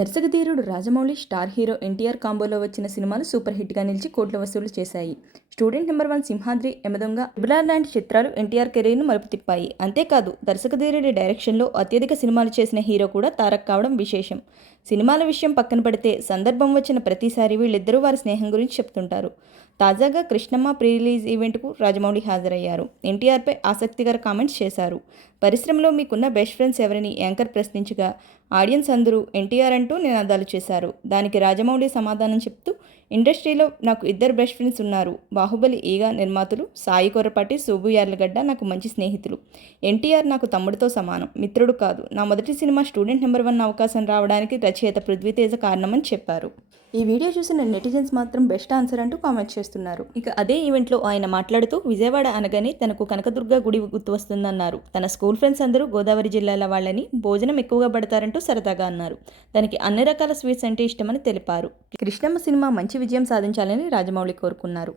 దర్శకధీరుడు Rajamouli star hero NTR కాంబోలో వచ్చిన సినిమాలు సూపర్ హిట్గా నిలిచి కోట్ల వసూలు చేశాయి. Student number one Simhadri Yamadonga బిబ్లార్ లాంటి చిత్రాలు ఎన్టీఆర్ కెరీర్ను మలుపు తిప్పాయి. అంతేకాదు దర్శకధీరుడి డైరెక్షన్లో అత్యధిక సినిమాలు చేసిన హీరో కూడా తారక్ కావడం విశేషం. సినిమాల విషయం పక్కన పడితే సందర్భం వచ్చిన ప్రతిసారి వీళ్ళిద్దరూ వారి స్నేహం గురించి చెప్తుంటారు. తాజాగా కృష్ణమ్మ ప్రీ రిలీజ్ ఈవెంట్కు రాజమౌళి హాజరయ్యారు. ఎన్టీఆర్పై ఆసక్తికర కామెంట్స్ చేశారు. పరిశ్రమలో మీకున్న బెస్ట్ ఫ్రెండ్స్ ఎవరిని యాంకర్ ప్రశ్నించగా ఆడియన్స్ అందరూ ఎన్టీఆర్ అంటూ నినాదాలు చేశారు. దానికి రాజమౌళి సమాధానం చెప్తూ ఇండస్ట్రీలో నాకు ఇద్దరు బెస్ట్ ఫ్రెండ్స్ ఉన్నారు. బాహుబలి ఈగా నిర్మాతలు సాయి కొరపాటి సూబు యార్లగడ్డ నాకు మంచి స్నేహితులు. ఎన్టీఆర్ నాకు తమ్ముడితో సమానం. మిత్రుడు కాదు. నా మొదటి సినిమా స్టూడెంట్ నెంబర్ వన్ అవకాశం రావడానికి రచయిత పృథ్వీతేజ కారణమని చెప్పారు. ఈ వీడియో చూసిన నెటిజన్స్ మాత్రం బెస్ట్ ఆన్సర్ అంటూ కామెంట్ చేస్తున్నారు. ఇక అదే ఈవెంట్లో ఆయన మాట్లాడుతూ విజయవాడ అనగానే తనకు కనకదుర్గ గుడి గుర్తు వస్తుందన్నారు తన స్కూల్ ఫ్రెండ్స్ అందరూ గోదావరి జిల్లాల వాళ్ళని భోజనం ఎక్కువగా పడతారంటూ సరదాగా అన్నారు. తనకి అన్ని రకాల స్వీట్స్ అంటే ఇష్టమని తెలిపారు. కృష్ణమ్మ సినిమా మంచి విజయం సాధించాలని రాజమౌళి కోరుకున్నారు.